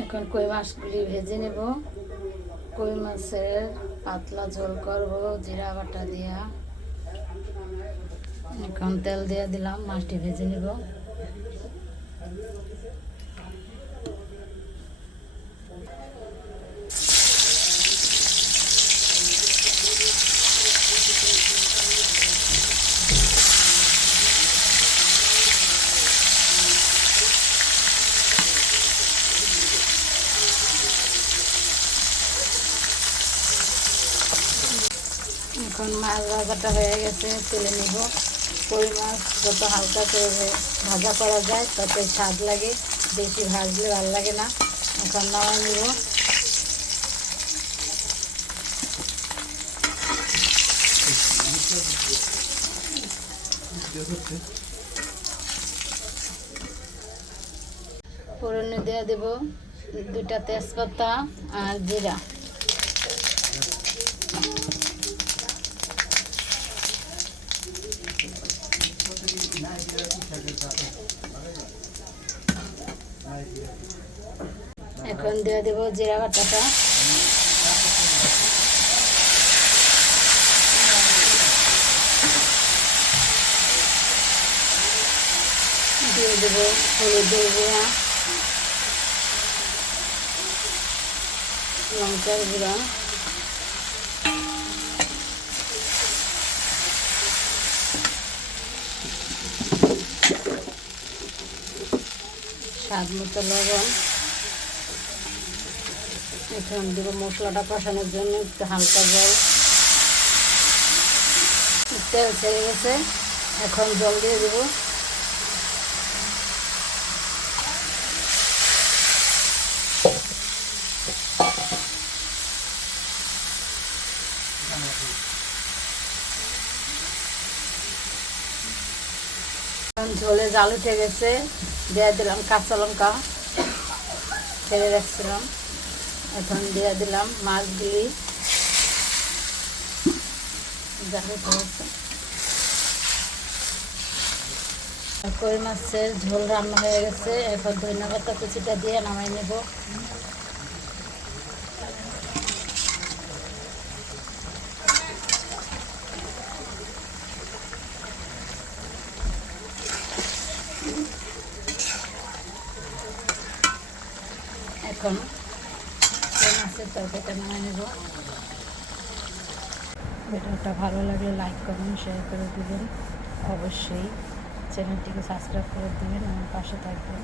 এখন কই মাছগুলি ভেজে নেব। কই মাছের পাতলা ঝোল করব জিরা বাটা দিয়া। এখন তেল দিয়ে দিলাম, মাছটি ভেজে নেব। এখন মাছ ভাজাটা হয়ে গেছে, তুলে নিব। কই মাছ যত হালকা করে ভাজা করা যায় তত স্বাদ লাগে, বেশি ভাজলে ভালো লাগে না। এখন নামাই নিব। ফোড়নে দিয়ে দেব 2টা তেজপাতা আর জিরা। এখন দিয়ে দেব জিরা বাটাটা। দিয়ে দেব হলুদের গুঁড়া, লঙ্কার গুঁড়া, স্বাদ মতো লবণ। এখন দেবো মশলাটা কষানোর জন্য একটু হালকা জল। তেল ছেড়ে গেছে, এখন জল দিয়ে দেবো। ঝোলে জাল উঠে গেছে, দিয়ে দিলাম কাঁচা লঙ্কা, ছেড়ে রাখছিলাম। এখন দিয়ে দিলাম মাছগুলি, জাল উঠে গেছে। কই মাছের ঝোল রান্না হয়ে গেছে। এখন ধনিয়া পাতা কুচিটা দিয়ে নামাই নেব। এখন কই মাছের তরকারিটা নামাই নেব। ভিডিওটা ভালো লাগলে লাইক করবেন, শেয়ার করে দেবেন। অবশ্যই চ্যানেলটিকে সাবস্ক্রাইব করে দেবেন, আমার পাশে থাকবেন।